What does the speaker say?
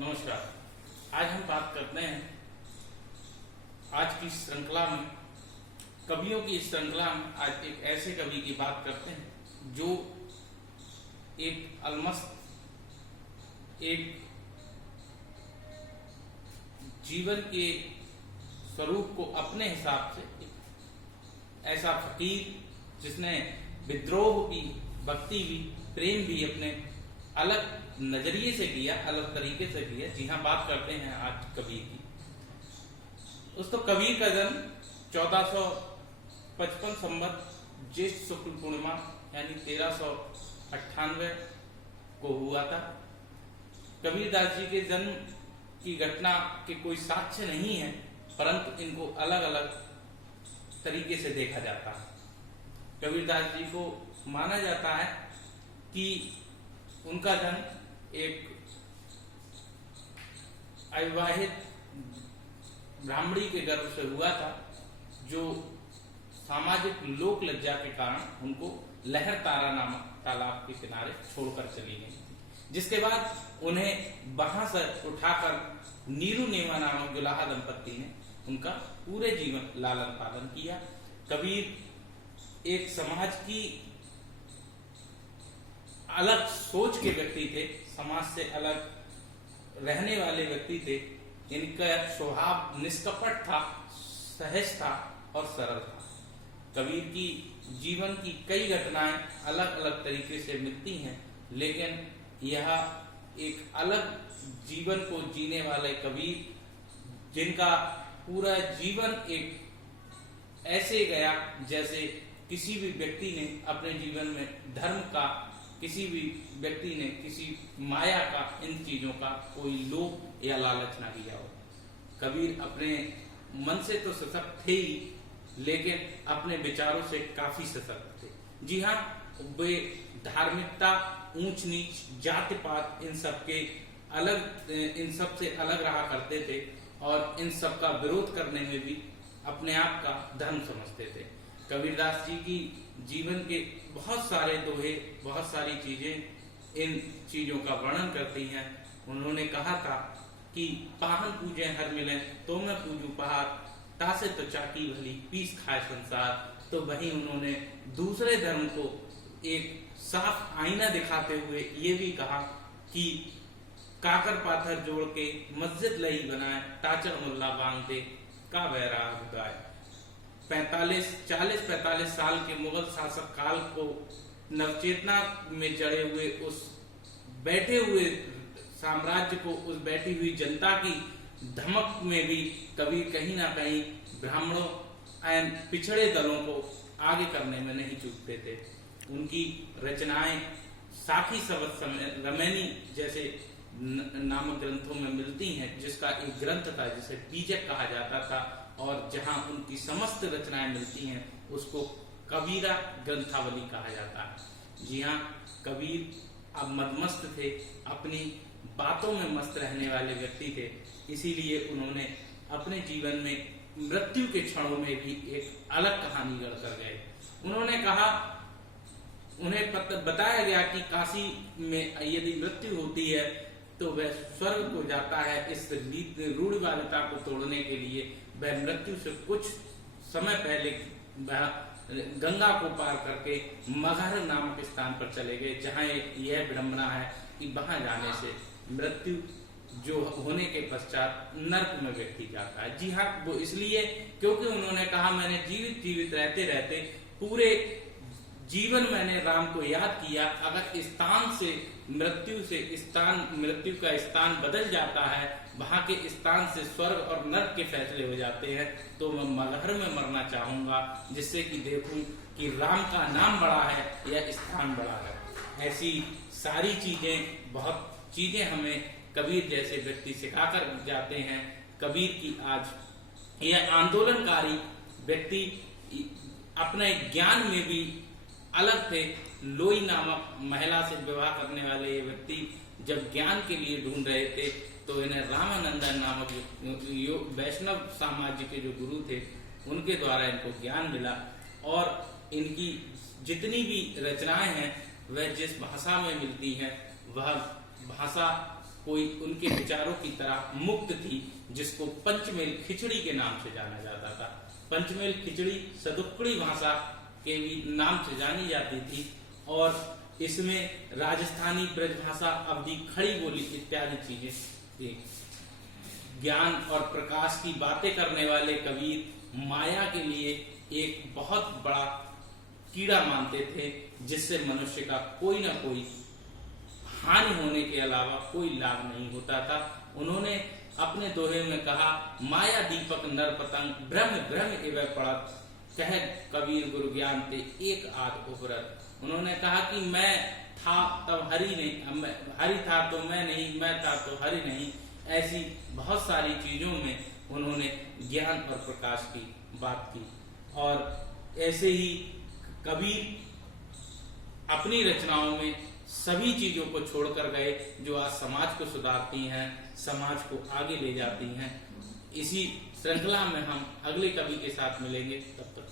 नमस्कार। आज हम बात करते हैं आज की श्रृंखला में, कवियों की श्रृंखला में आज एक ऐसे कवि की बात करते हैं जो एक अलमस्त एक जीवन के स्वरूप को अपने हिसाब से ऐसा फकीर जिसने विद्रोह भी, भक्ति भी, प्रेम भी अपने अलग नजरिए से किया, अलग तरीके से किया। जी हाँ, बात करते हैं आज कबीर की। दोस्तों, कबीर का जन्म 1455 संवत ज्येष्ठ शुक्ल पूर्णिमा यानी 1398 को हुआ था। कबीरदास जी के जन्म की घटना के कोई साक्ष्य नहीं है, परंतु इनको अलग अलग तरीके से देखा जाता है। कबीरदास जी को माना जाता है कि उनका जन्म एक अविवाहित ब्राह्मणी के गर्भ से हुआ था, जो सामाजिक लोक लज्जा के कारण उनको लहर तारा नामक तालाब के किनारे छोड़कर चली गई, जिसके बाद उन्हें वहां से उठाकर नीरू नेमा नामक दुल्हा दंपत्ति ने उनका पूरे जीवन लालन पालन किया। कबीर एक समाज की अलग सोच के व्यक्ति थे, समाज से अलग रहने वाले व्यक्ति थे। इनका स्वभाव निष्कपट था, सहज था और सरल था। कबीर की जीवन की कई घटनाएं अलग अलग तरीके से मिलती हैं, लेकिन यह एक अलग जीवन को जीने वाले कबीर, जिनका पूरा जीवन एक ऐसे गया जैसे किसी भी व्यक्ति ने अपने जीवन में धर्म का, किसी भी व्यक्ति ने किसी माया का, इन चीजों का कोई लोभ या लालच ना किया हो। कबीर अपने मन से तो सशक्त थे ही, लेकिन अपने विचारों से काफी सशक्त थे। जी हाँ, वे धार्मिकता, ऊंच नीच, जाति पात, इन सब से अलग रहा करते थे और इन सब का विरोध करने में भी अपने आप का धर्म समझते थे। कबीरदास जी की जीवन के बहुत सारे दोहे, बहुत सारी चीजें इन चीजों का वर्णन करती हैं। उन्होंने कहा था कि पाहन पूजे हर मिले तो मैं पूजू पहाड़, तासे तो चाकी भली पीस खाए संसार। तो वहीं उन्होंने दूसरे धर्म को एक साफ आईना दिखाते हुए ये भी कहा कि काकर पाथर जोड़ के मस्जिद लई बनाए, टाचर मुल्ला बांधते का बैराग गाय। 40-45 साल के मुगल शासक काल को नवचेतना में जड़े हुए उस बैठे हुए साम्राज्य को, उस बैठी हुई जनता की धमक में भी कबीर कहीं ना कहीं ब्राह्मणों एवं पिछड़े दलों को आगे करने में नहीं चूकते थे। उनकी रचनाएं साखी सबद रमैनी जैसे नामक ग्रंथों में मिलती हैं, जिसका एक ग्रंथ था जिसे बीजक कहा जाता था, और जहां उनकी समस्त रचनाएं मिलती हैं उसको कबीरा ग्रंथावली कहा जाता है। जी हाँ, कबीर अब मदमस्त थे, अपनी बातों में मस्त रहने वाले व्यक्ति थे। इसीलिए उन्होंने अपने जीवन में मृत्यु के क्षणों में भी एक अलग कहानी गढ़ कर गए। उन्होंने कहा, उन्हें बताया गया कि काशी में यदि मृत्यु होती है तो वह स्वर्ग को जाता है। इस रूढ़िवादिता को तोड़ने के लिए वह मृत्यु से कुछ समय पहले गंगा को पार करके मगहर नामक स्थान पर चले गए, जहां यह विडंबना है कि वहां जाने से मृत्यु जो होने के पश्चात नर्क में व्यक्ति जाता है। जी हाँ, वो इसलिए क्योंकि उन्होंने कहा, मैंने जीवित रहते रहते पूरे जीवन मैंने राम को याद किया। अगर स्थान से मृत्यु का स्थान बदल जाता है, वहां के स्थान से स्वर्ग और नर्क के फैसले हो जाते हैं, तो मैं मगहर में मरना चाहूंगा, जिससे कि देखूं कि राम का नाम बड़ा है या स्थान बड़ा है। ऐसी सारी चीजें, बहुत चीजें हमें कबीर जैसे व्यक्ति सिखाकर जाते हैं। कबीर की आज यह आंदोलनकारी व्यक्ति अपने ज्ञान में भी अलग थे। लोई नामक महिला से विवाह करने वाले ये व्यक्ति जब ज्ञान के लिए ढूंढ रहे थे, तो इन्हें रामानंदन नामक वैष्णव साम्राज्य के जो गुरु थे, उनके द्वारा इनको ज्ञान मिला। और इनकी जितनी भी रचनाएं हैं वह जिस भाषा में मिलती हैं, वह भाषा कोई उनके विचारों की तरह मुक्त थी, जिसको पंचमेल खिचड़ी के नाम से जाना जाता था। पंचमेल खिचड़ी सदुक्कड़ी भाषा के भी नाम से जानी जाती थी और इसमें राजस्थानी ब्रजभाषा, अवधी, खड़ी बोली इत्यादि चीजें थी। ज्ञान और प्रकाश की बातें करने वाले कबीर माया के लिए एक बहुत बड़ा कीड़ा मानते थे, जिससे मनुष्य का कोई ना कोई हानि होने के अलावा कोई लाभ नहीं होता था। उन्होंने अपने दोहे में कहा, माया दीपक नर पतंग ब्रह्म ब्रह्म एवं पड़त, कह कबीर गुरु ज्ञान ते एक आध उपरत। उन्होंने कहा कि मैं था तब हरि नहीं, हरि था तो मैं नहीं, मैं था तो हरि नहीं। ऐसी बहुत सारी चीजों में उन्होंने ज्ञान और प्रकाश की बात की और ऐसे ही कबीर अपनी रचनाओं में सभी चीजों को छोड़कर गए जो आज समाज को सुधारती हैं, समाज को आगे ले जाती हैं। इसी श्रृंखला में हम अगले कवि के साथ मिलेंगे, तब तक